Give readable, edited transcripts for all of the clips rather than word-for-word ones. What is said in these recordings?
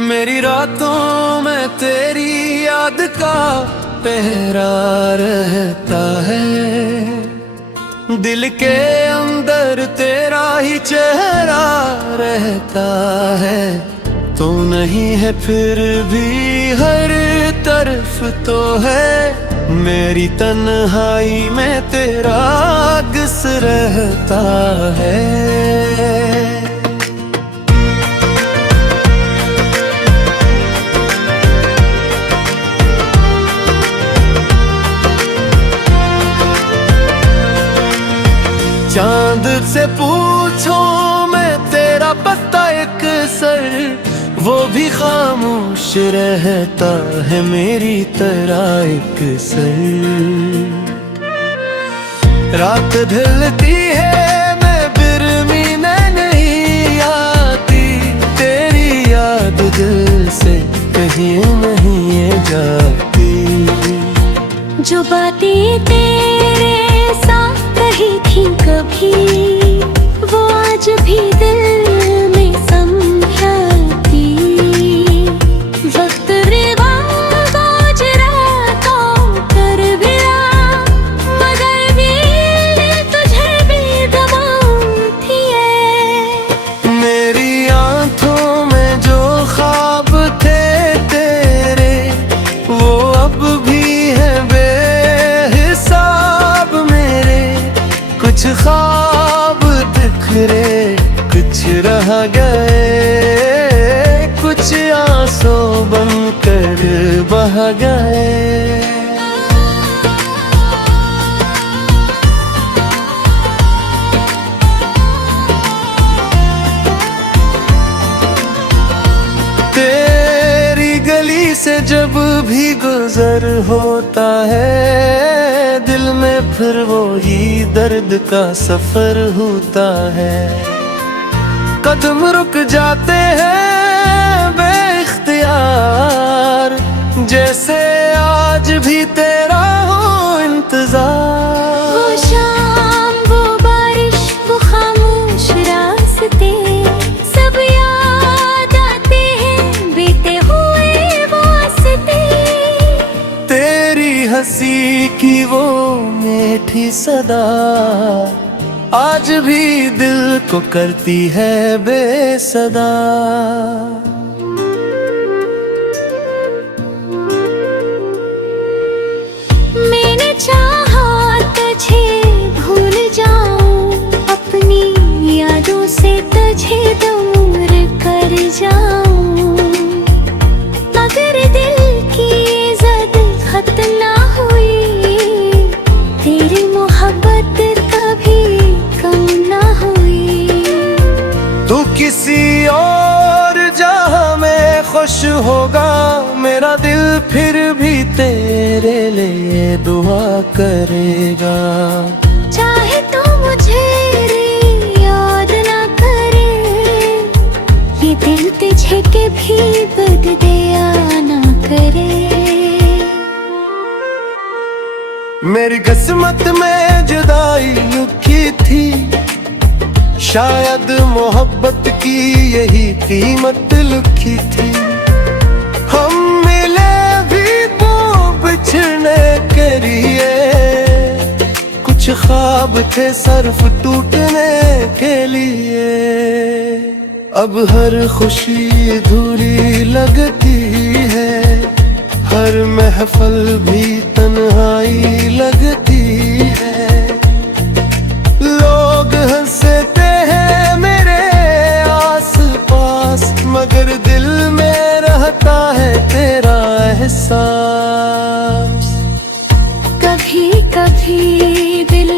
मेरी रातों में तेरी याद का पहरा रहता है। दिल के अंदर तेरा ही चेहरा रहता है। तू नहीं है फिर भी हर तरफ तो है। मेरी तन्हाई में तेरा अक्स रहता है। चांद से पूछो मैं तेरा पता एक सर, वो भी खामोश रहता है मेरी तरह एक सर। रात ढलती है मैं बिरमी नहीं आती, तेरी याद दिल से कहीं नहीं है जाती। जो बातें तेरे साथ कही थी कभी, वो आज भी दिल में समझाती। वक्त रिवाज रातों कर भिड़ा, मगर भी तुझे भी दबाती है। मेरी आंखों में जो ख्वाब थे तेरे, वो अब भी है बेहिसाब मेरे। कुछ ख्वाब बिखरे, कुछ रह गए, कुछ आंसू बनकर बह गए। तेरी गली से जब भी गुजर होता है, दिल में फिर वो ही दर्द का सफर होता है। कदम रुक जाते हैं बेइख्तियार, जैसे आज भी तेरा हो इंतजार। वो शाम, वो बारिश, वो खामोश रास्ते, सब याद आते हैं बीते हुए वास्ते। तेरी हंसी की वो मीठी सदा आज भी दिल को करती है बेसदा। मैंने चाहा तुझे भूल जाऊं, अपनी यादों से तुझे दूर कर जाऊं, मगर दिल की ज़द खत्म ना हुई, तेरी मोहब्बत कभी कम ना हुई। तू किसी और जहां में खुश होगा, मेरा दिल फिर भी तेरे लिए दुआ करेगा। चाहे तो मुझे याद ना करे, ये दिल तुझे के भी बददिया ना करे। मेरी किस्मत में जुदाई लिखी थी, शायद मोहब्बत की यही कीमत लिखी थी। हम मिले भी तो बिछड़ने के लिए, कुछ ख्वाब थे सिर्फ टूटने के लिए। अब हर खुशी अधूरी लगती है, हर महफल भी तन्हाई लगती है। लोग हंसते हैं मेरे आस पास, मगर दिल में रहता है तेरा एहसास। कभी कभी दिल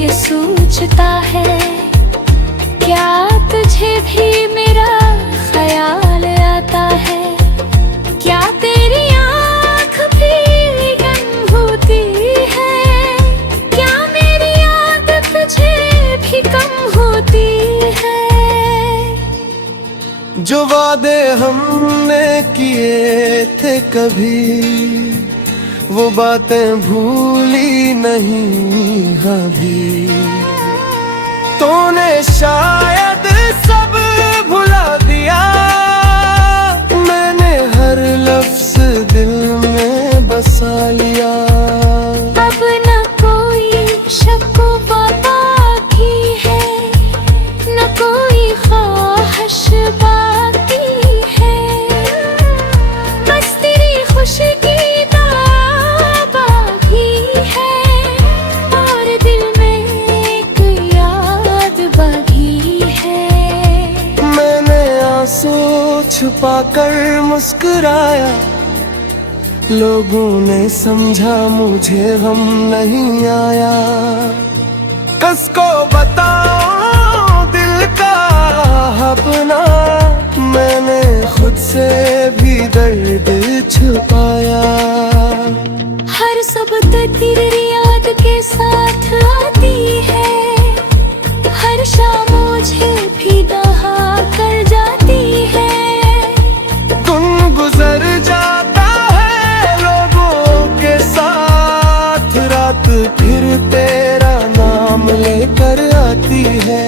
ये सोचता है, क्या तुझे भी मेरा ख्याल आता है? क्या तेरी आँख भी गम होती है? क्या मेरी याद तुझे भी कम होती है? जो वादे हमने किए थे कभी, वो बातें भूली नहीं अभी। तूने शायद सब भुला दिया, मैं पाकर मुस्कुराया, लोगों ने समझा मुझे गम नहीं आया। किसको बताऊं दिल का अपना, मैंने खुद से भी दर्द छुपाया। हर सुबह तेरी याद के साथ आती है, हर शाम मुझे भी नहा कर जाती है। दिन गुजर जाता है लोगों के साथ, रात फिर तेरा नाम लेकर आती है।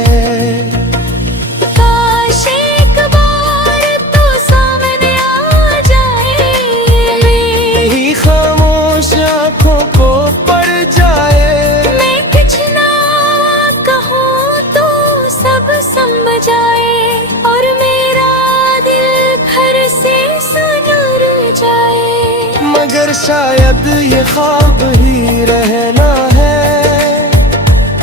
काश एक बार तो सामने आ जाए, मेरी खामोश आँखों को पड़ जाए। मैं कुछ ना कहूँ तो सब समझ जाए, और मेरा दिल घर से सुनर जाए। मगर शायद ये ख्वाब ही रहना है,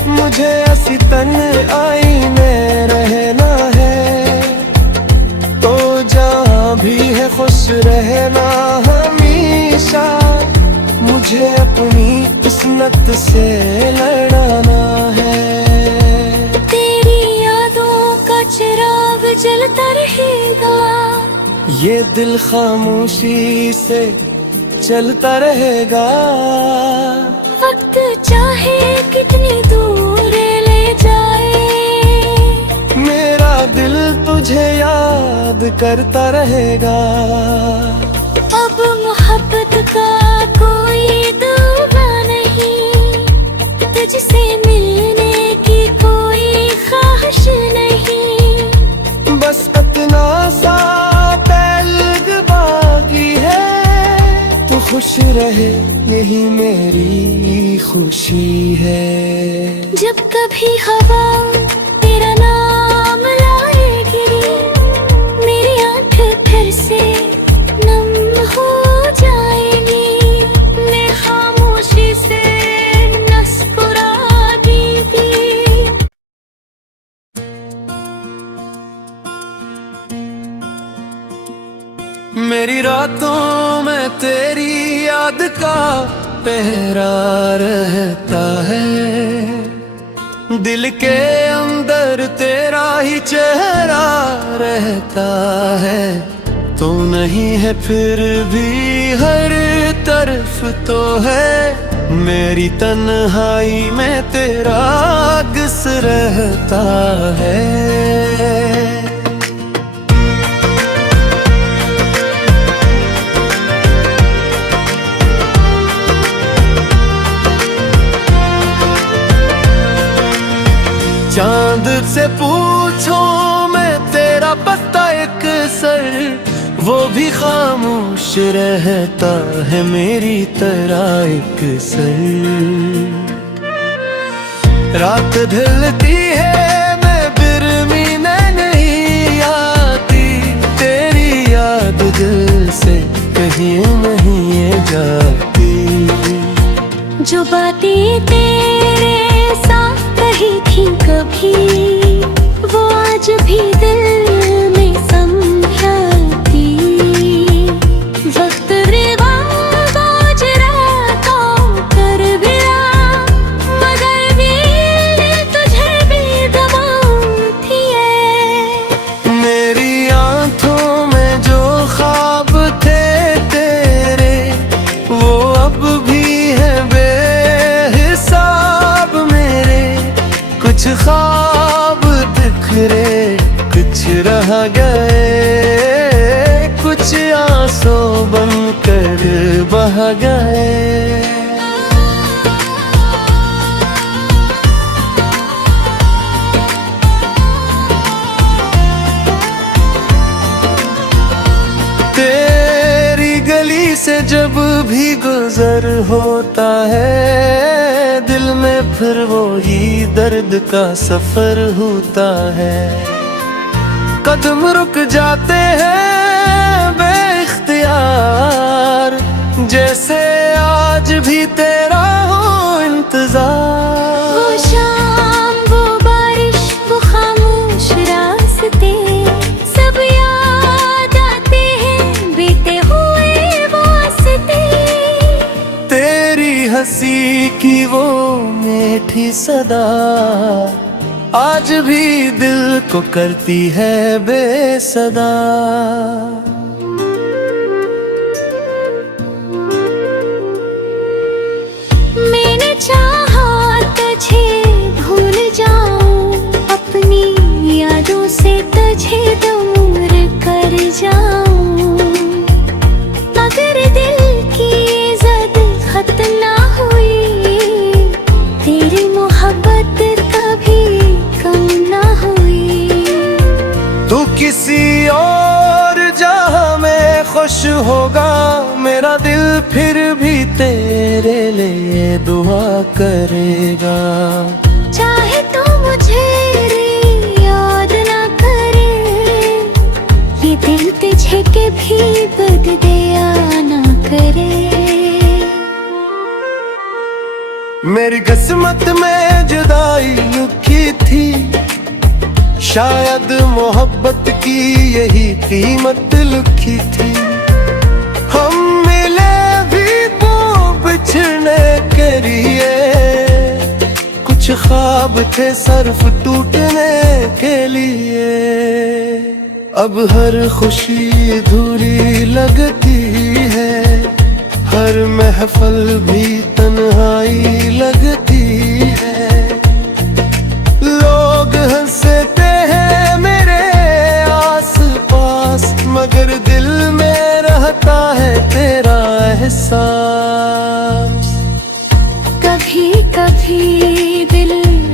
मुझे ऐसी तन्हाई में रहना है। तो जहाँ भी है खुश रहना हमेशा, मुझे अपनी किस्मत से लड़ना है। तेरी यादों का चिराग जलता रहेगा, ये दिल खामोशी से चलता रहेगा। वक्त चाहे कितनी दूर ले जाए, मेरा दिल तुझे याद करता रहेगा। अब मोहब्बत का कोई दुआ नहीं, तुझसे मिलने की कोई ख्वाहिश नहीं। बस इतना सा तल्ग बाकी है, तू खुश रहे यही मेरी खुशी है। जब कभी हवा तेरा नाम लाएगी, मेरी आँख फिर से नम हो जाएगी। मैं खामोशी से मुस्कुरा देगी। मेरी रातों में तेरी याद का पहरा रहता है, दिल के अंदर तेरा ही चेहरा रहता है। तो नहीं है फिर भी हर तरफ तो है, मेरी तन्हाई में तेरा अक्स रहता है। चांद से पूछो मैं तेरा पता एक सर, वो भी खामोश रहता है मेरी तरह एक सर। रात ढलती है मैं बिरमी नहीं आती, तेरी याद दिल से कहीं नहीं ये जाती। जो बातें तेरे साथ कही थी कभी, वो आज भी दिल में समझाती। वक्त रिवाज रातों कर गिरा, मगर भी तुझे भी दबाती है। मेरी आँखों में जो ख्वाब थे तेरे, वो अब भी है बेहिसाब मेरे। कुछ ख्वाब बिखरे, कुछ रह गए, कुछ आंसू बनकर बह गए। तेरी गली से जब भी गुजर होता है, दिल में फिर वो ही दर्द का सफर होता है। कदम रुक जाते हैं बेइख्तियार, जैसे आज भी तेरा हो इंतजार। वो शाम, वो बारिश, वो खामोश रास्ते, सब याद आते सदा आज भी दिल को करती है बेसदा। मैंने चाहा तुझे भूल जाऊं, अपनी यादों से तुझे दूर कर जाऊं, मगर दिल की ज़द खत्म ना हुई, तेरी मोहब्बत कभी कम ना हुई। तू किसी और जहां में खुश होगा, मेरा दिल फिर भी तेरे लिए दुआ करेगा। चाहे तो मुझे याद ना करे, ये दिल तुझे के भी बददिया ना करे। मेरी किस्मत में जुदाई लिखी थी, शायद मोहब्बत की यही कीमत लिखी थी। हम मिले भी तो बिछड़ने के लिए, कुछ ख्वाब थे सिर्फ टूटने के लिए। अब हर खुशी अधूरी लगती है, हर महफल भी तन्हाई लगती है। लोग हंसते हैं मेरे आस पास, मगर दिल में रहता है तेरा एहसास। कभी कभी दिल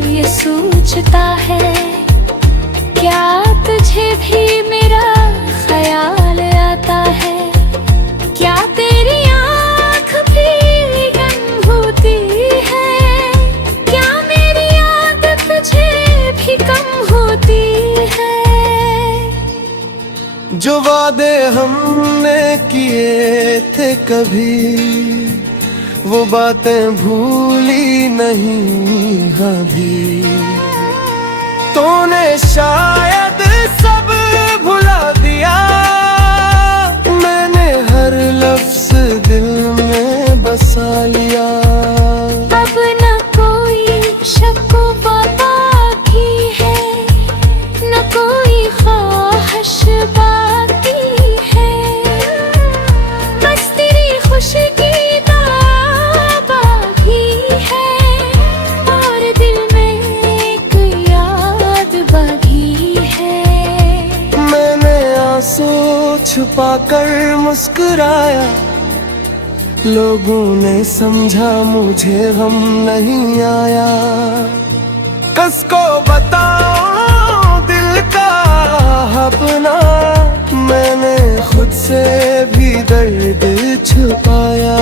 ये सोचता है, क्या तुझे भी मेरा ख्याल आता है, क्या तेरी आँख भी गम होती है, क्या मेरी याद तुझे भी कम होती है। जो वादे हमने किए थे कभी, वो बातें भूली नहीं कभी। तूने शायद सब भुला दिया, मैंने हर लफ्ज दिल में बसा लिया। अब न कोई शक बाकी है, न कोई ख्वाहिश बाकी है, बस तेरी खुशी की बाकी है, और दिल में एक याद बाकी है। मैंने आंसू छुपा कर मुस्कुराया, लोगों ने समझा मुझे गम नहीं आया। किसको बताऊं दिल का अपना, मैंने खुद से भी दर्द छुपाया।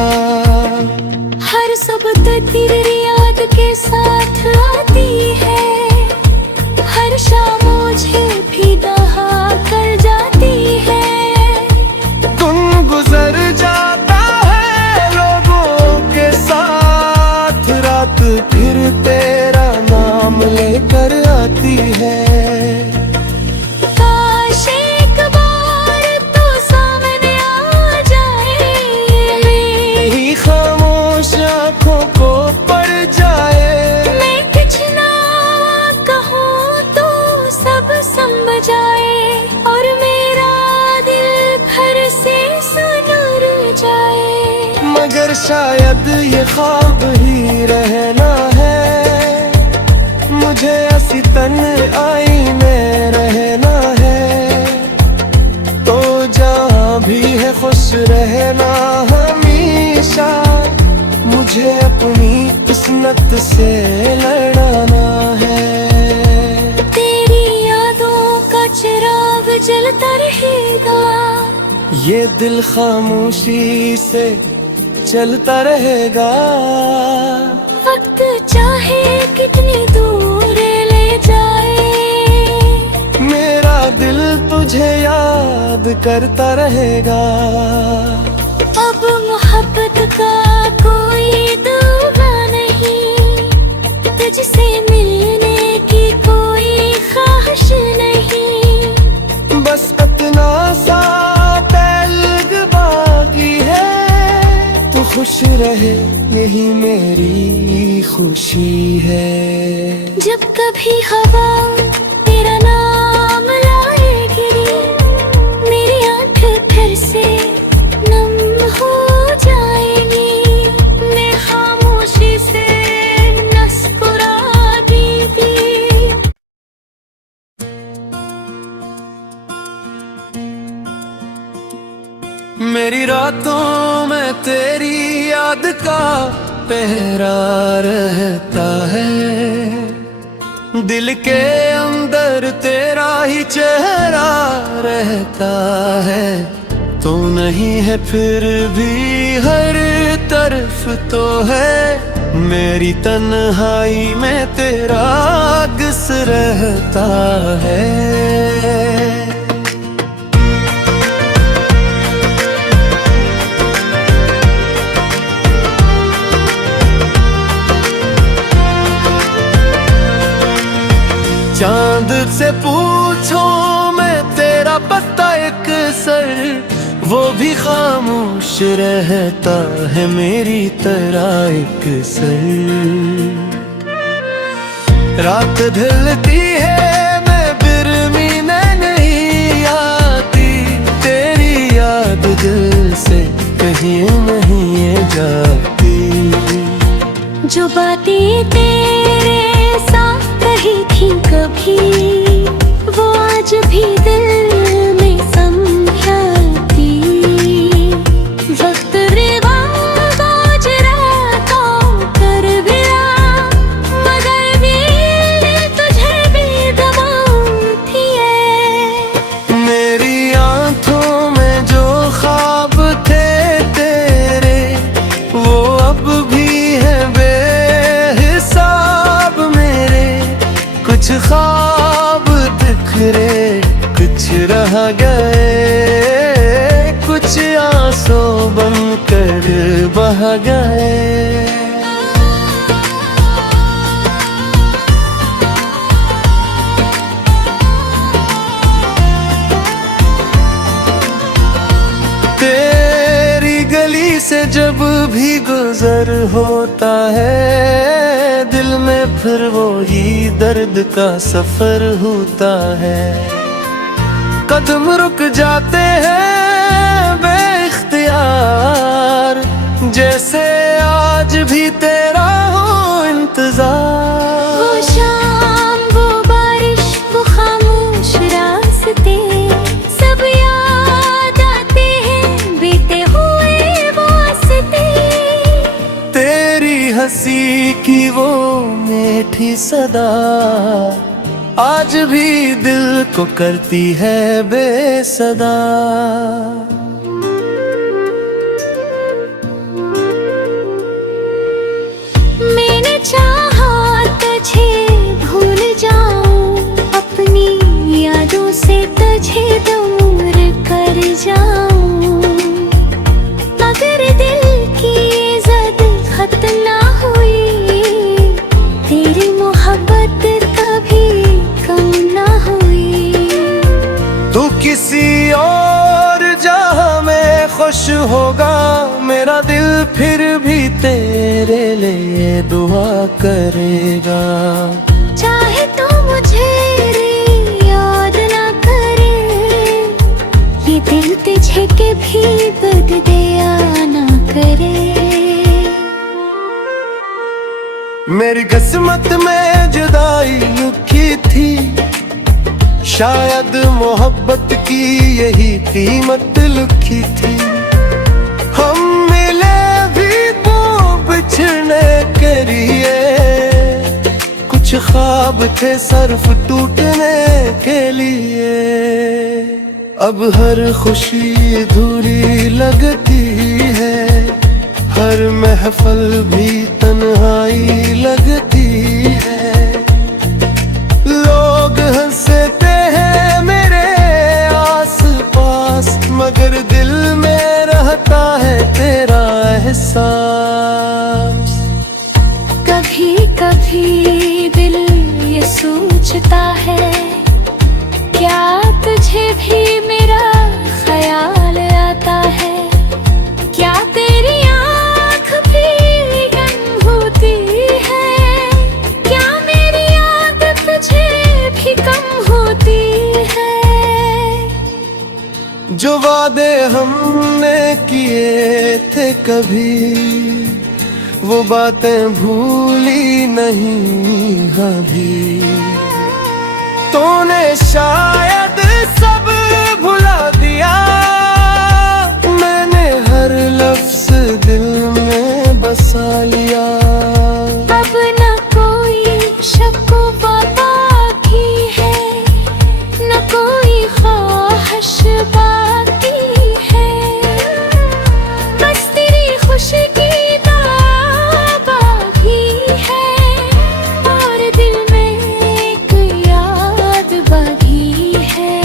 हर सुबह तेरी याद के साथ आती है, हर शाम मुझे भी दहा कर जाती है। तुम गुजर जाता है लोगों के साथ, रात फिर तेरा नाम लेकर आती है। काश एक बार तो सामने आ जाए, ही खामोश आंखों को पड़ जाए। मैं कुछ ना कहूँ तो सब समझ जाए, और मेरा दिल घर से सुनर जाए। मगर शायद ये ख्वाब ही रहना है, मुझे ऐसी तन्हाई में रहना है। तो जहाँ भी है खुश रहना हमेशा, मुझे अपनी किस्मत से लड़ना है। तेरी यादों का चिराग जलता रहेगा, ये दिल खामोशी से चलता रहेगा। वक्त चाहे कितनी दूर ले जाए, मेरा दिल तुझे याद करता रहेगा। अब मोहब्बत का कोई दूरा नहीं, तुझसे मिलने की कोई ख्वाहिश नहीं, बस इतना सा तेल्ग बाकी है। तू खुश रहे यही मेरी खुशी है। कभी हवा तेरा नाम लाएगी, मेरी आंखें फिर से नम हो जाएगी, मैं खामोशी से मुस्कुरा देगी। मेरी रातों में तेरी याद का पहरा रहता है, दिल के अंदर तेरा ही चेहरा रहता है। तू नहीं है फिर भी हर तरफ तो है, मेरी तन्हाई में तेरा अक्स रहता है। चांद से पूछो मैं तेरा पता एक सर, वो भी खामोश रहता है मेरी तरह एक सर। रात ढलती है मैं बिरमी नहीं आती, तेरी याद दिल से कहीं नहीं जाती। जो बातें तेरे साथ कही थी कभी, वो आज भी दिल में समझाती। वक्त रिवाज रातों कर गिरा, मगर भी तुझे भी दबाती है। मेरी आंखों में जो ख्वाब थे तेरे, वो अब भी है बेहिसाब मेरे। कुछ ख्वाब बिखरे, कुछ रह गए, कुछ आंसू बनकर बह गए। तेरी गली से जब भी गुजर होता है, दिल में फिर वो ही दर्द का सफर होता है। कदम रुक जाते हैं बेइख्तियार, जैसे आज भी तेरा हो इंतजार। वो शाम, वो बारिश, वो खामोश रास्ते, सब याद आते हैं बीते हुए वास्ते। तेरी हंसी की वो मीठी सदा आज भी दिल को करती है बेसदा। मैंने चाहा तुझे भूल जाऊं, अपनी यादों से तुझे दूर कर जाऊं, मगर दिल की ज़द खत्म ना हुई, तेरी मोहब्बत कभी कम ना हुई। तू किसी और जहां में खुश होगा, मेरा दिल फिर भी तेरे लिए दुआ करेगा। चाहे तो मुझे याद ना करे, ये दिल तुझे के भी बददिया ना करे। मेरी किस्मत में जुदाई लिखी थी, शायद मोहब्बत की यही कीमत लिखी थी। हम मिले भी तो बिछड़ने के लिए, कुछ ख्वाब थे सिर्फ टूटने के लिए। अब हर खुशी अधूरी लगती है, हर महफल भी तन्हाई लगती है। लोग हंसते हैं मेरे आस पास, मगर दिल में रहता है तेरा एहसास। कभी कभी दिल ये सोचता है, क्या तुझे भी मेरा ख्याल आता है? क्या तेरी आँख भी गम होती है? क्या मेरी याद जो वादे हमने किए थे कभी, वो बातें भूली नहीं अभी। तूने शायद सब भुला दिया, मैंने हर लफ्ज दिल में बसा लिया। अब न कोई शक बाकी है, न कोई ख्वाहिश बाकी है, बस तेरी खुशी की बाकी है, और दिल में एक याद बाकी है।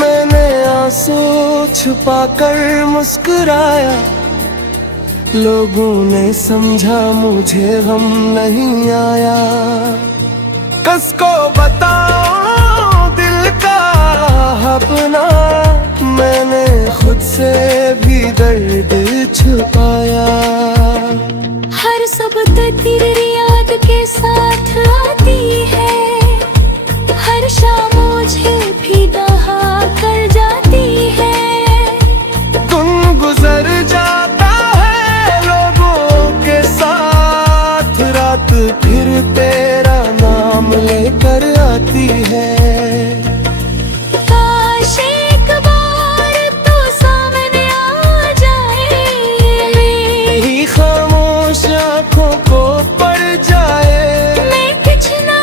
मैंने आंसू छुपाकर मुस्कुराया, लोगों ने समझा मुझे गम नहीं आया। किसको बताऊं दिल का अपना, मैंने खुद से भी दर्द छुपाया। हर सुबह तेरी याद के साथ आती है, हर शाम मुझे भी नहा कर जाती है। तुम गुजर जाता है लोगों के साथ, रात फिर तेरा नाम लेकर आती है। काश एक बार तो सामने आ जाए, ही खामोश आंखों को पड़ जाए। मैं कुछ ना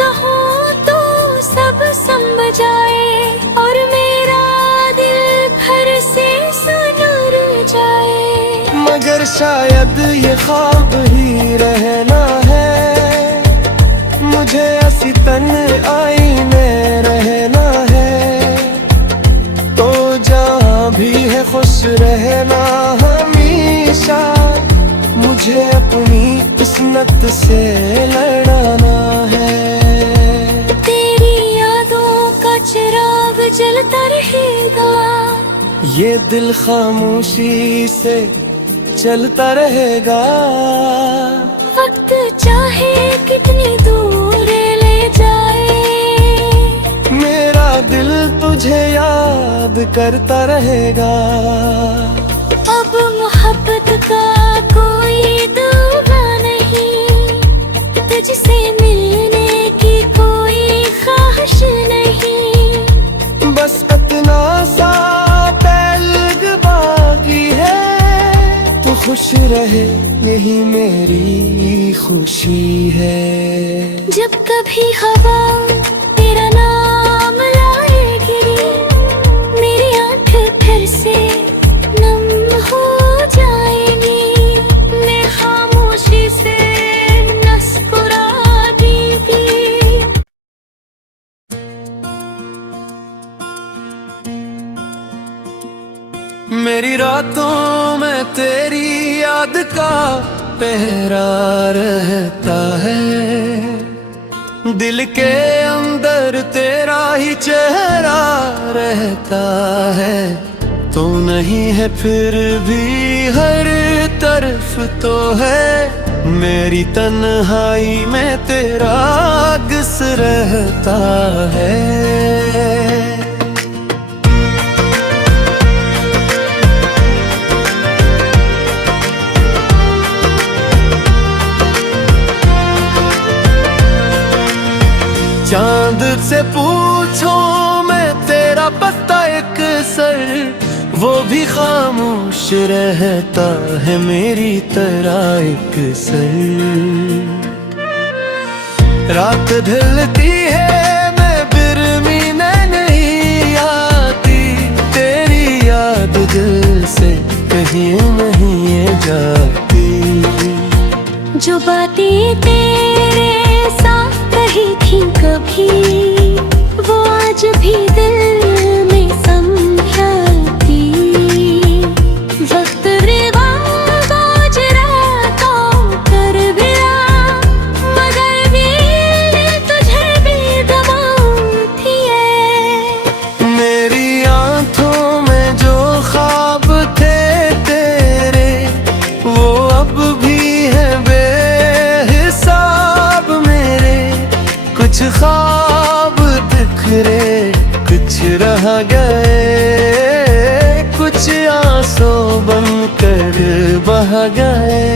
कहूँ तो सब समझ जाए, और मेरा दिल भर से सुनर जाए। मगर शायद ये ख्वाब ही रहना है, मुझे ऐसी तन आई में रहना है। तो जहाँ भी है खुश रहना हमेशा, मुझे अपनी किस्मत से लड़ना है। तेरी यादों का चिराग जलता रहेगा, ये दिल खामोशी से चलता रहेगा। वक्त चाहे कितनी दूर ले जाए, मेरा दिल तुझे याद करता रहेगा। अब मोहब्बत का कोई दूरा नहीं, तुझसे मिलने की कोई ख्वाहिश नहीं, बस इतना सा तलग बाकी है। तू खुश रहे यही मेरी खुशी है। जब कभी हवा तेरा नाम लाएगी, मेरी आंखें फिर से नम हो जाएंगी, मैं खामोशी से मुस्कुरा देगी। मेरी रातों में तेरी याद का पहरा रहता है, दिल के अंदर तेरा ही चेहरा रहता है। तो नहीं है फिर भी हर तरफ तो है, मेरी तन्हाई में तेरा अक्स रहता है। चांद से पूछो मैं तेरा पता एक सर, वो भी खामोश रहता है मेरी तरह एक सर। रात ढलती है मैं बिरमी नहीं आती, तेरी याद दिल से कहीं नहीं ये जाती। जो बातें तेरे साथ कही थी कभी, वो आज भी दिल में समझाती। वक्त रिवाज रातों कर भिड़ा, मगर भी तुझे भी दबाती है। मेरी आंखों में जो ख्वाब थे तेरे, वो अब भी है बेहिसाब मेरे। कुछ ख्वाब बिखरे, कुछ कुछ रह गए, कुछ आंसू बनकर बह गए।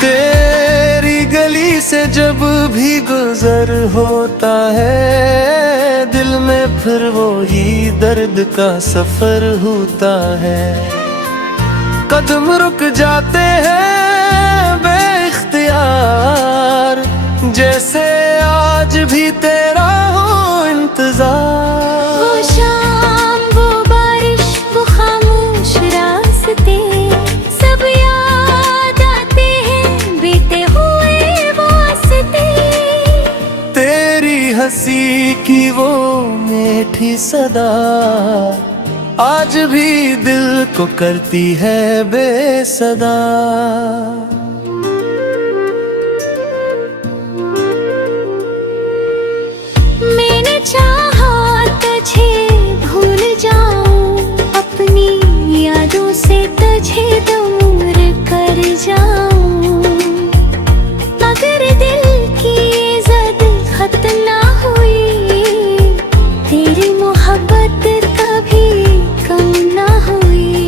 तेरी गली से जब भी गुजर होता है, दिल में फिर वो ही दर्द का सफर होता है। कदम रुक जाते हैं बेइख्तियार, जैसे आज भी तेरा हो इंतजार। वो शाम, वो बारिश, वो खामोश रास्ते, सब याद आते हैं बीते हुए वास्ते। तेरी हंसी की वो मीठी सदा आज भी दिल को करती है बेसदा। मैंने चाहा तुझे भूल जाऊं, अपनी यादों से तुझे दूर कर जाऊं, मगर दिल की ज़द खत्म ना हुई, तेरी मोहब्बत कभी कम ना हुई।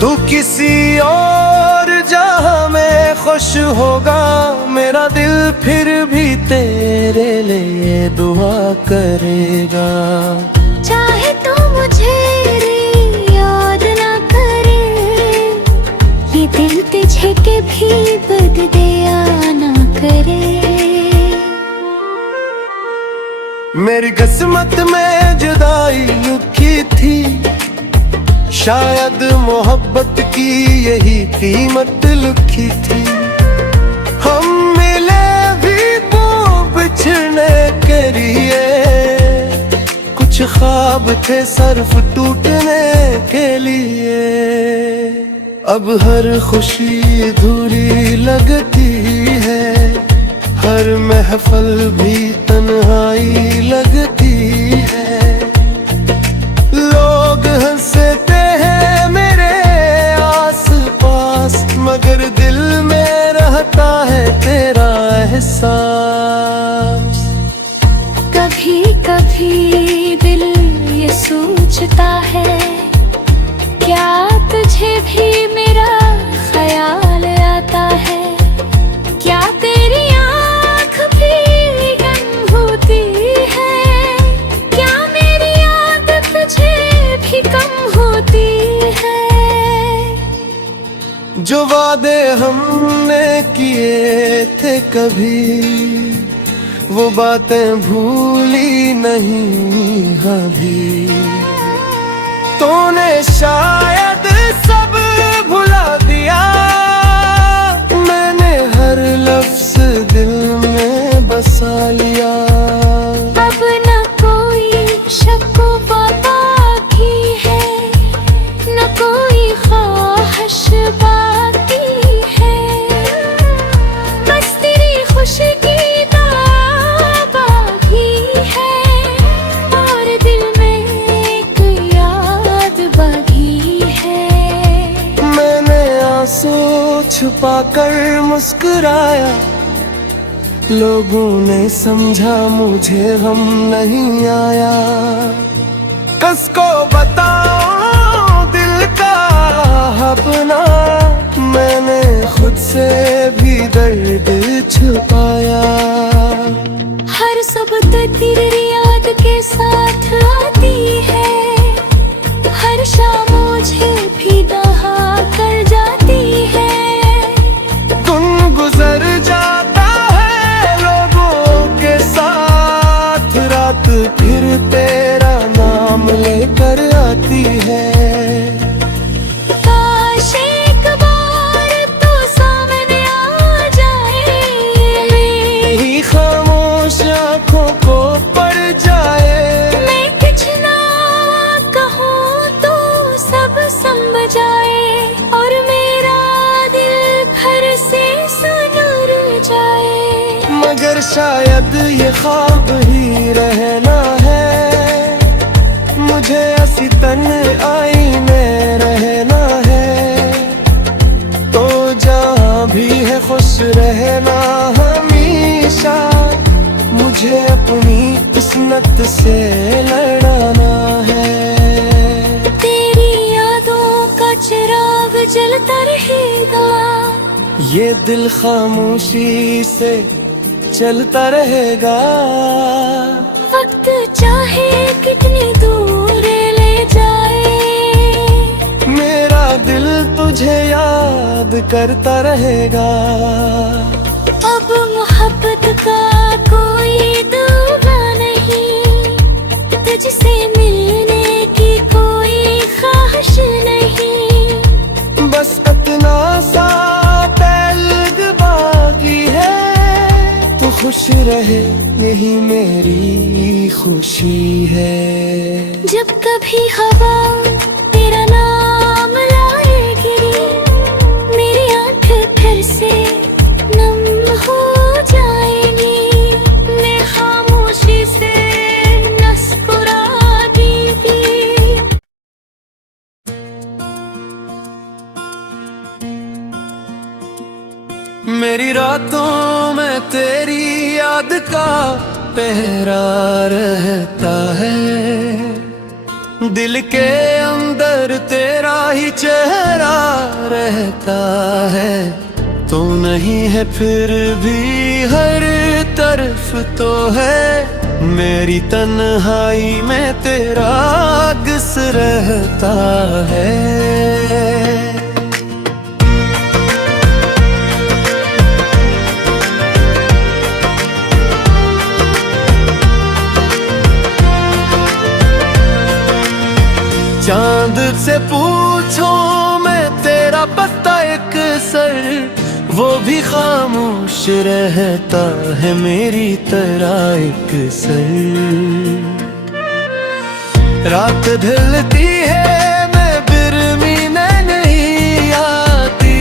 तू किसी और जहां में खुश होगा, मेरा दिल फिर भी तेरे लिए दुआ करेगा। चाहे तो मुझे याद ना करे, ये दिल तुझे के भी बदले ना करे। मेरी किस्मत में जुदाई लिखी थी, शायद मोहब्बत की यही कीमत लिखी थी। हम मिले भी तो बिछड़ने के लिए, कुछ ख्वाब थे सिर्फ टूटने के लिए। अब हर खुशी अधूरी लगती है, हर महफल भी तन्हाई लगती है। लोग हंसते हैं मेरे आस पास, मगर दिल में रहता है तेरा एहसास। कभी कभी दिल ये सोचता है, क्या तुझे भी मेरा ख्याल आता है? क्या तेरी आँख भी गम होती है? क्या मेरी याद तुझे भी कम होती है? जो वादे हमने किए थे कभी, वो बातें भूली नहीं अभी। तूने शायद सब भुला दिया, मैंने हर लफ्ज दिल में बसा लिया। अब न कोई शक बाकी है, न कोई ख्वाहिश बाकी है, बस तेरी खुशी की बाकी है, और दिल में एक याद बाकी है। मैंने आंसू छुपा कर मुस्कुराया, लोगों ने समझा मुझे गम नहीं आया। किसको बताऊं दिल का अपना, मैंने खुद से भी दर्द छुपाया। हर सुबह तेरी याद के साथ आती है, हर शाम मुझे भी नहा कर जाती है। दिन गुजर जाता है लोगों के साथ, रात फिर तेरा नाम लेकर आती है। काश एक बार तो सामने आ जाए, मेरी खामोश आँखों को पड़ जाए। मैं कुछ ना कहूँ तो सब समझ जाए, और मेरा दिल घर से सुनर जाए। मगर शायद ये ख्वाब ही रहना है, मुझे ऐसी तन्हाई में रहना है। खुश रहना हमेशा, मुझे अपनी किस्मत से लड़ाना है। तेरी यादों का चिराग जलता रहेगा, ये दिल खामोशी से चलता रहेगा। वक्त चाहे कितनी दूर ले जाए, मेरा दिल तुझे याद करता रहेगा। अब मोहब्बत का कोई दुआ नहीं, तुझसे मिलने की कोई ख्वाहिश नहीं। बस इतना सा तल्ग बाकी है, तू खुश रहे यही मेरी खुशी है। जब कभी हवा तेरा नाम लाएगी, मेरी आंखें फिर से नम हो जाएंगी। मैं खामोशी से मुस्कुरा देगी। मेरी रातों में तेरी याद का पहरा रहता है, दिल के अंदर तेरा ही चेहरा रहता है। तो नहीं है फिर भी हर तरफ तो है, मेरी तन्हाई में तेरा अक्स रहता है। चांद से पूछो मैं तेरा पता एक सर, वो भी खामोश रहता है मेरी तरह एक सर। रात ढलती है मैं बिरमी नहीं आती,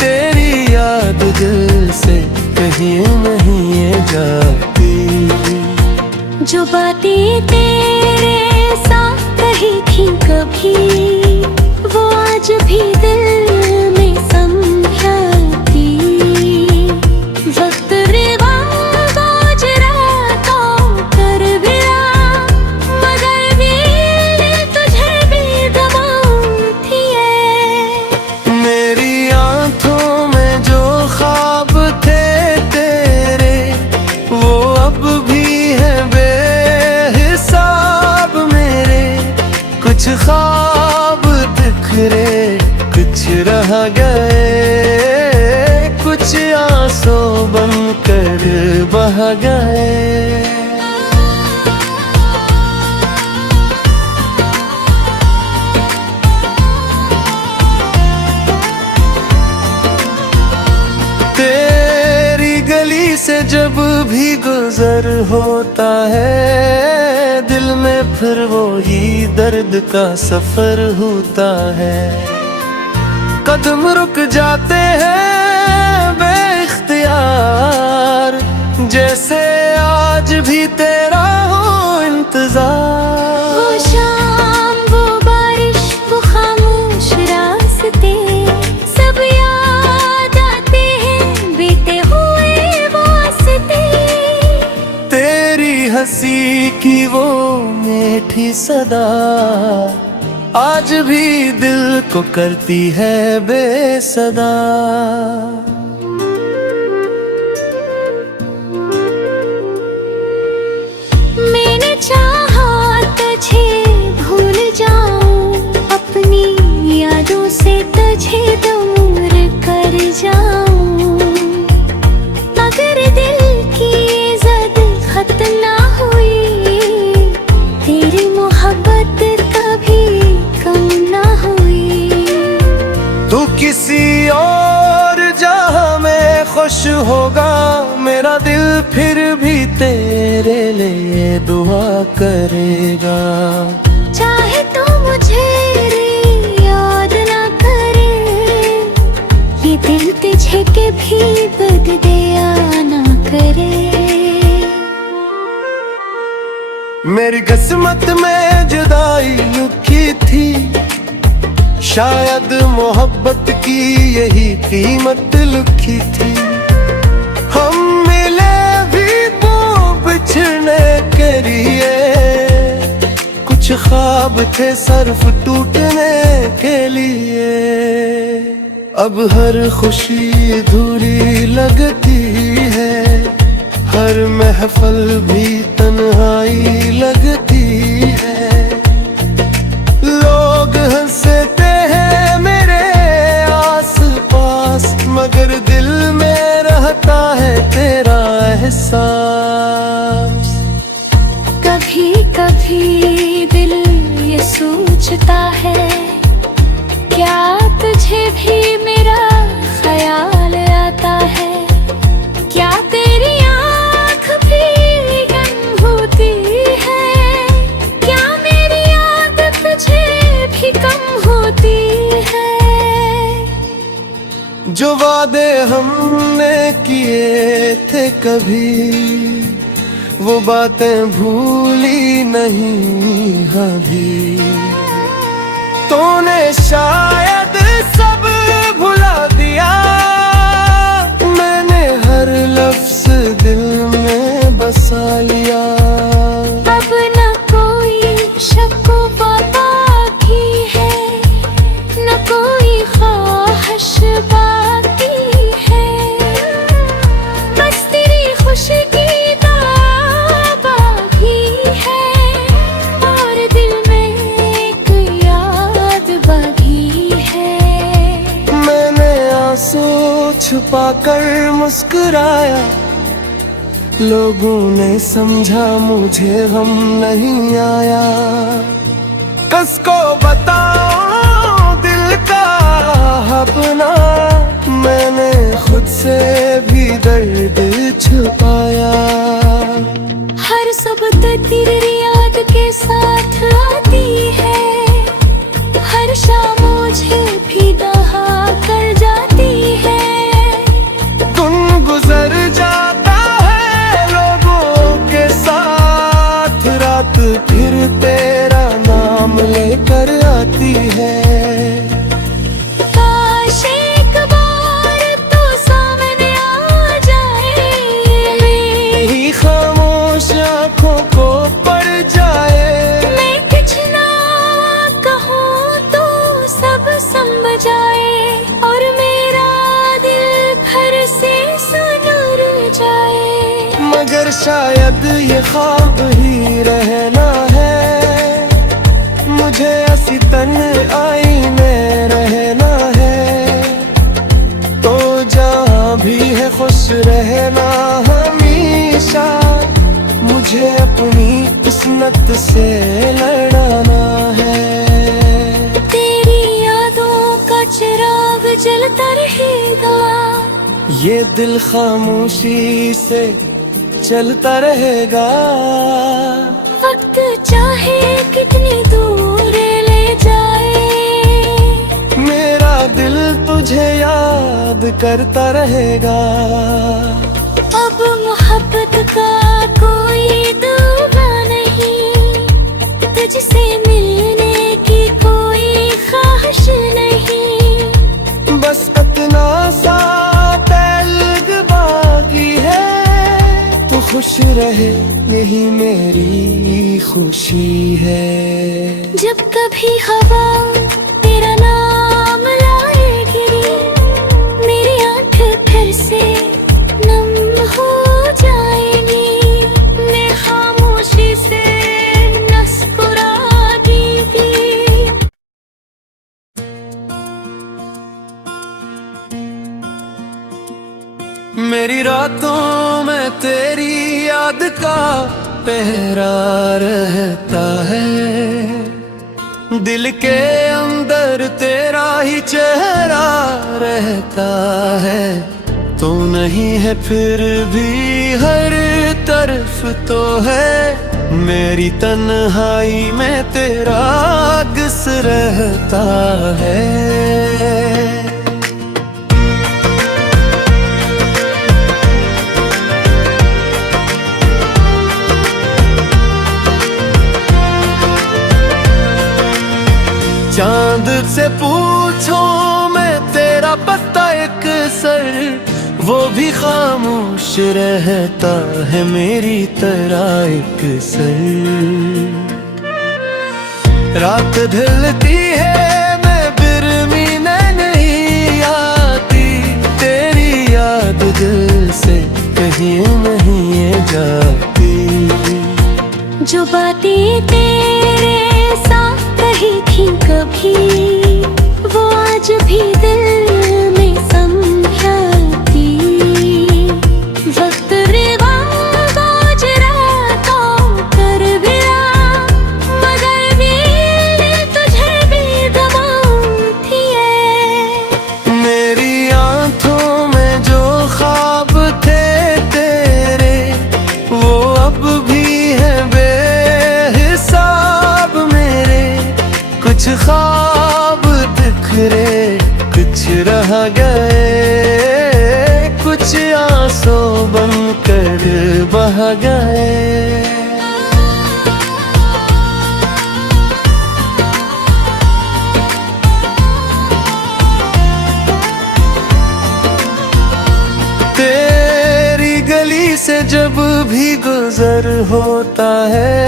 तेरी याद दिल से कहीं नहीं जाती। जो बातें तेरे साथ कही थी कभी, वो आज भी दिल में समझाती। वक्त रिवाज रातों कर भिड़ा, मगर दिल तुझे भी दबाती है। मेरी आंखों में जो ख्वाब थे तेरे, वो अब भी है बेहिसाब मेरे। कुछ ख्वाब बिखरे, कुछ रह गए, कुछ आंसू बनकर बह गए। तेरी गली से जब भी गुजर होता है, दिल में फिर वो ही दर्द का सफर होता है। कदम रुक जाते हैं बेइख्तियार, जैसे आज भी तेरा हो इंतजार। वो शाम, वो बारिश, वो खामोश रास्ते, सब याद आते हैं बीते हुए वास्ते। तेरी हंसी की वो मीठी सदा आज भी दिल को करती है बेसदा। मैंने चाहा तुझे भूल जाऊं, अपनी यादों से तुझे दूर कर जाऊं, मगर दिल की ज़द खत्म ना हुई, तेरी मोहब्बत कभी कम ना हुई। तू किसी और जहां में खुश होगा, मेरा दिल फिर भी तेरे लिए दुआ करेगा। चाहे तो मुझे याद ना करे, ये दिल तुझे कभी बददिया ना करे। मेरी किस्मत में जुदाई लिखी थी, शायद मोहब्बत की यही कीमत लिखी थी। बिछड़ने के लिए, कुछ ख्वाब थे सिर्फ टूटने के लिए। अब हर खुशी अधूरी लगती है, हर महफल भी तन्हाई लगती है। लोग हंसते हैं मेरे आस पास, मगर दिल में रहता है तेरा एहसास। कभी कभी दिल ये सोचता है, क्या तुझे भी मेरा ख्याल आता है? क्या तेरी आँख भी गम होती है? क्या मेरी याद तुझे भी कम होती है? जो वादे हमने किए थे कभी, वो बातें भूली नहीं अभी। तूने शायद सब भुला दिया, मैंने हर लफ्ज दिल में बसा लिया। अब न कोई शक बाकी है, न कोई ख्वाहिश बाकी है। बस तेरी खुशी की दाग बाकी है, और दिल में एक याद बाकी है। मैंने आंसू छुपा कर मुस्कुराया, लोगों ने समझा मुझे गम नहीं आया। किसको बताऊं दिल का अपना, मैंने खुद से भी दर्द छुपाया। हर सुबह तेरी याद के साथ आती है, हर शाम मुझे भी नहा कर जाती है। दिन गुजर जाता है लोगों के साथ, रात फिर तेरा नाम लेकर आती है। काश एक बार तो सामने आ जाए, ही खामोश आंखों को पड़ जाए। मैं कुछ ना कहूँ तो सब समझ जाए, और मेरा दिल घर से सुनर जाए। मगर शायद ये ख्वाब ही रहना है, मुझे ऐसी तन्हाई में रहना है। तो जहाँ भी है खुश रहना हमेशा, मुझे अपनी किस्मत से लड़ना है। तेरी यादों का चिराग जलता रहेगा, ये दिल खामोशी से चलता रहेगा। वक्त चाहे कितनी दूर ले जाए, मेरा दिल तुझे याद करता रहेगा। अब मोहब्बत का कोई दुआ नहीं, तुझसे मिलने की कोई ख्वाहिश नहीं। बस इतना सा तल्ग बाकी है, तू खुश रहे यही मेरी खुशी है। जब कभी हवा तेरा नाम लाएगी, मेरी आंखें फिर से नम हो जाएंगी। मैं खामोशी से मुस्कुरा दूंगी। मेरी रातों में तेरी याद का पहरा रहता है, दिल के अंदर तेरा ही चेहरा रहता है। तो नहीं है फिर भी हर तरफ तो है, मेरी तन्हाई में तेरा अक्स रहता है। चांद से पूछो मैं तेरा पता एक सर, वो भी खामोश रहता है मेरी तरह एक सर। रात ढलती है मैं बिरमी नहीं आती, तेरी याद दिल से कहीं नहीं ये जाती। जो बातें तेरे साथ कही थी कभी, वो आज भी दिल में समझाती। वक्त रिवाज रातों कर गिरा, मगर भी तुझे भी दबाती है। मेरी आंखों में जो ख्वाब थे तेरे, वो अब भी है बेहिसाब मेरे। कुछ ख्वाब बिखरे, कुछ रह गए, कुछ आंसू बनकर बह गए। तेरी गली से जब भी गुजर होता है,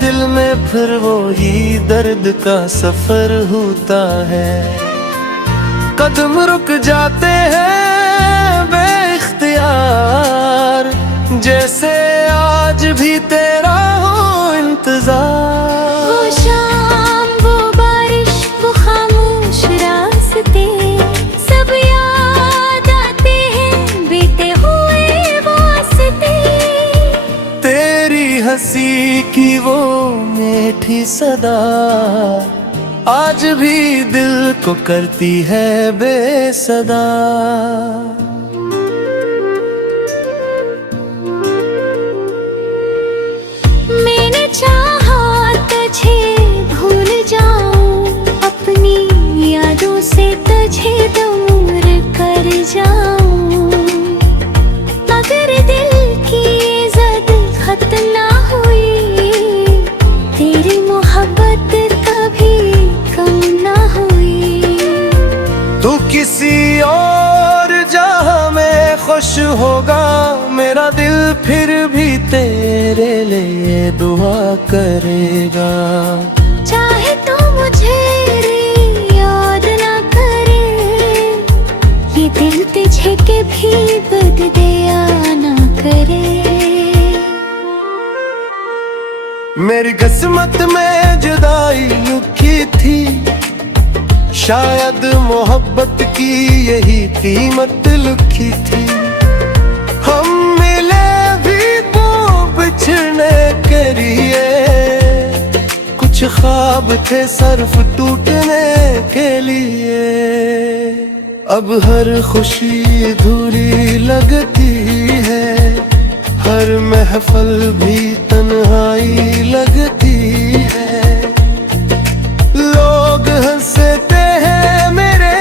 दिल में फिर वो ही दर्द का सफर होता है। कदम रुक जाते हैं बेइख्तियार, जैसे आज भी तेरा हो इंतजार। वो शाम, वो बारिश, वो खामोश रास्ते, सब याद आते हैं बीते हुए वास्ते। तेरी हंसी की वो मीठी सदा आज भी दिल को करती है बेसदा। मैंने चाहा तुझे भूल जाऊं, अपनी यादों से तुझे दूर कर जाऊं, मगर दिल की ज़द खत्म ना हुई, तेरी मोहब्बत कभी कम ना हुई। तू किसी और जहां में खुश होगा, मेरा दिल फिर भी तेरे लिए दुआ करेगा। चाहे तो मुझे याद ना करे, ये दिल तुझे के भी बदले ना करे। मेरी किस्मत में जुदाई लिखी थी, शायद मोहब्बत की यही कीमत लिखी थी। हम मिले भी तो बिछड़ने के लिए, कुछ ख्वाब थे सिर्फ टूटने के लिए। अब हर खुशी अधूरी लगती है, हर महफल भी तन्हाई लगती है। लोग हंसते हैं मेरे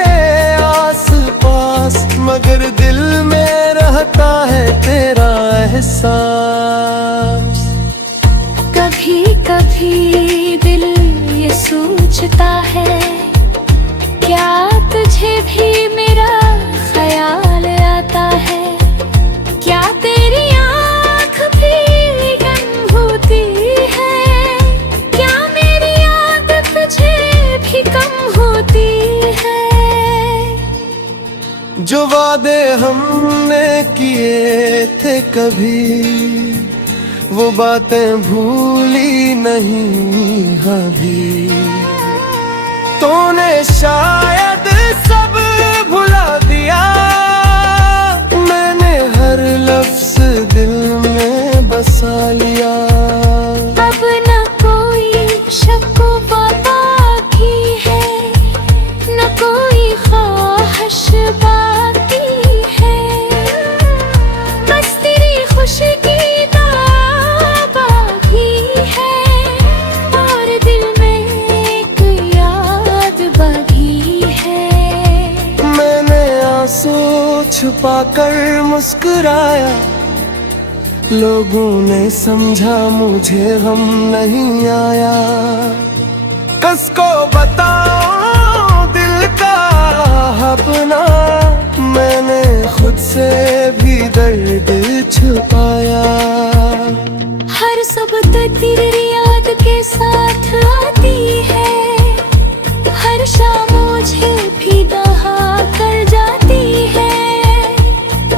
आस पास, मगर दिल में रहता है तेरा एहसास। कभी कभी दिल ये सोचता है, क्या तुझे भी मेरा ख्याल आता है? क्या तेरी आँख भी गम होती है? क्या मेरी याद तुझे भी कम होती है? जो वादे हमने किए थे कभी, वो बातें भूली नहीं अभी। तूने शायद सब भुला दिया, मैंने हर लफ्ज दिल में बसा लिया। अब न कोई शक बाकी है, न कोई ख्वाहिश बाकी है, बस तेरी खुशी की बाकी है, और दिल में एक याद बाकी है। मैंने आंसू छुपा कर मुस्कुराया, लोगों ने समझा मुझे गम नहीं आया। किसको बताऊं दिल का अपना, मैंने खुद से भी दर्द छुपाया। हर सुबह तेरी याद के साथ आती है, हर शाम मुझे भी बहा कर जाती है।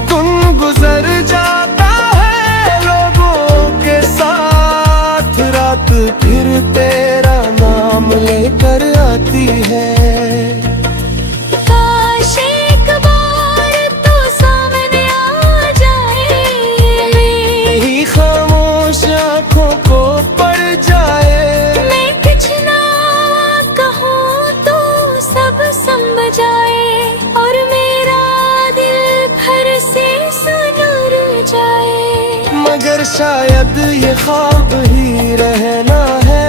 तुम गुजर जाता है लोगों के साथ, रात फिर तेरा नाम लेकर आती है। काश एक बार तो सामने आ जाए, मेरी खामोश आँखों को पड़ जाए। मैं कुछ ना कहूँ तो सब समझ जाए, और मेरा दिल भर से सुनर जाए। मगर शायद ये ख्वाब ही रहना है,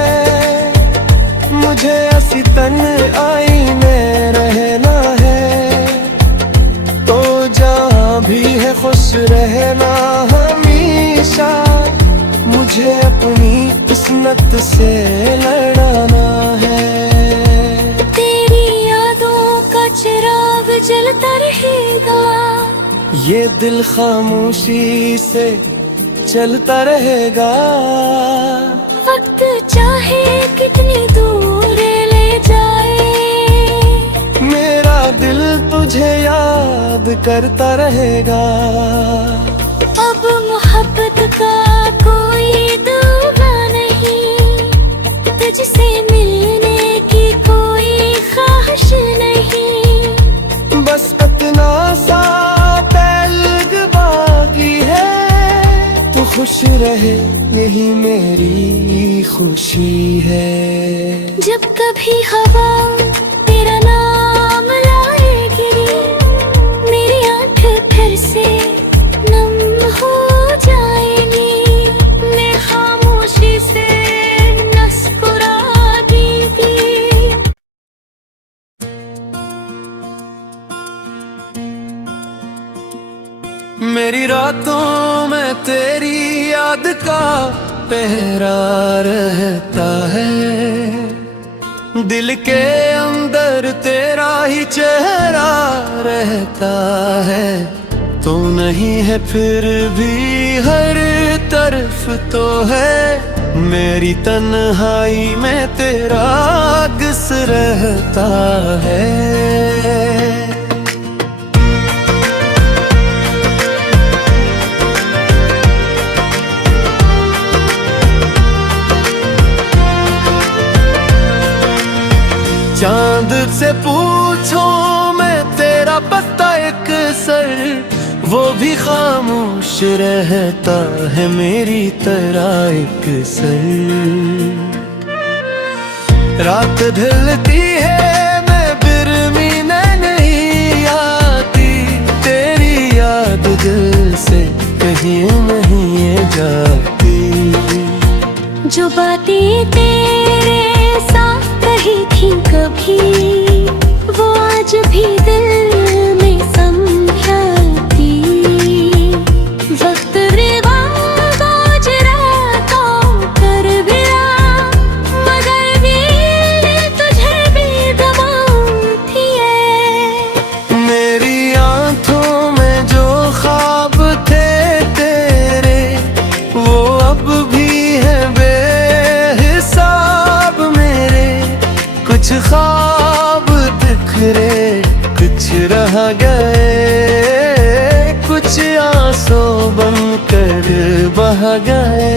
मुझे ऐसी तन्हाई में रहना है। तो जहाँ भी है खुश रहना हमेशा, मुझे अपनी किस्मत से लड़ना है। तेरी यादों का चिराग जलता रहेगा, ये दिल खामोशी से चलता रहेगा। वक्त चाहे कितनी दूर ले जाए, मेरा दिल तुझे याद करता रहेगा। अब मोहब्बत का कोई दुआ नहीं, तुझसे मिलने की कोई ख्वाहिश नहीं। बस इतना सा पहलग बाकी है, तू खुश रहे यही मेरी खुशी है। जब कभी हवा तेरा नाम लाएगी, मेरी आंखें फिर से नम हो जाएंगी। मैं खामोशी से मुस्कुरा देगी। मेरी रातों में तेरी याद का पहरा रहता है, दिल के अंदर तेरा ही चेहरा रहता है। तू नहीं है फिर भी हर तरफ तो है, मेरी तन्हाई में तेरा अक्स रहता है। चांद से पूछो मैं तेरा पता एक सर, वो भी खामोश रहता है मेरी तरह एक सर। रात ढलती है मैं बिरमी नहीं आती, तेरी याद दिल से कहीं नहीं ये जाती। जो बातें तेरे साथ कही थी कभी, वो आज भी दिल में समझाती। वक्त रिवाज रातों कर भिड़ा, मगर भी तुझे भी दबाती है। मेरी आंखों में जो ख्वाब थे तेरे, वो अब भी है बेहिसाब मेरे। कुछ ख्वाब बिखरे, कुछ रह गए, कुछ आंसू बनकर बह गए।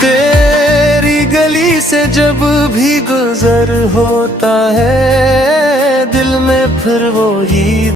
तेरी गली से जब भी गुजर होता है, दिल में फिर वो ही